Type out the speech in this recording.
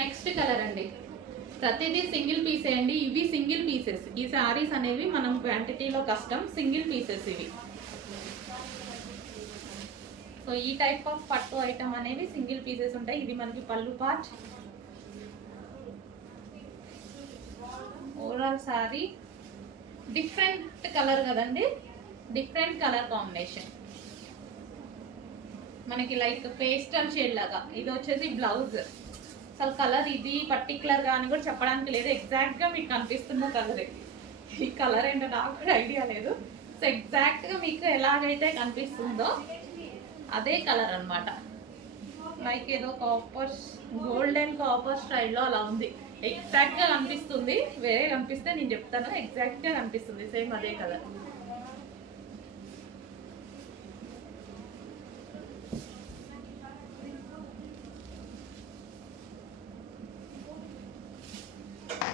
Next colour అండి. ప్రతిదీ single పీసే అండి. ఇవి సింగిల్ పీసెస్. ఈ శారీస్ అనేవి మనం క్వాంటిటీలో కష్టం, సింగిల్ పీసెస్ ఇవి. సో ఈ టైప్ ఆఫ్ పట్టు ఐటమ్ అనేవి సింగిల్ పీసెస్ ఉంటాయి. ఇది మనకి పళ్ళు part. Overall sari different colour కదండి, డిఫరెంట్ కలర్ కాంబినేషన్. మనకి లైక్ పేస్టల్ షేడ్ లాగా. ఇది వచ్చేసి బ్లౌజ్. అసలు కలర్ ఇది పర్టికులర్గా అని కూడా చెప్పడానికి లేదు, ఎగ్జాక్ట్గా మీకు కనిపిస్తున్న కలరే. ఈ కలర్ ఏంటో నాకు కూడా ఐడియా లేదు. సో ఎగ్జాక్ట్గా మీకు ఎలాగైతే కనిపిస్తుందో అదే కలర్ అనమాట. లైక్ ఏదో కాపర్, గోల్డెన్ కాపర్ స్టైల్లో అలా ఉంది. ఎగ్జాక్ట్గా కనిపిస్తుంది. వేరే కనిపిస్తే నేను చెప్తాను, ఎగ్జాక్ట్గా కనిపిస్తుంది సేమ్ అదే కలర్.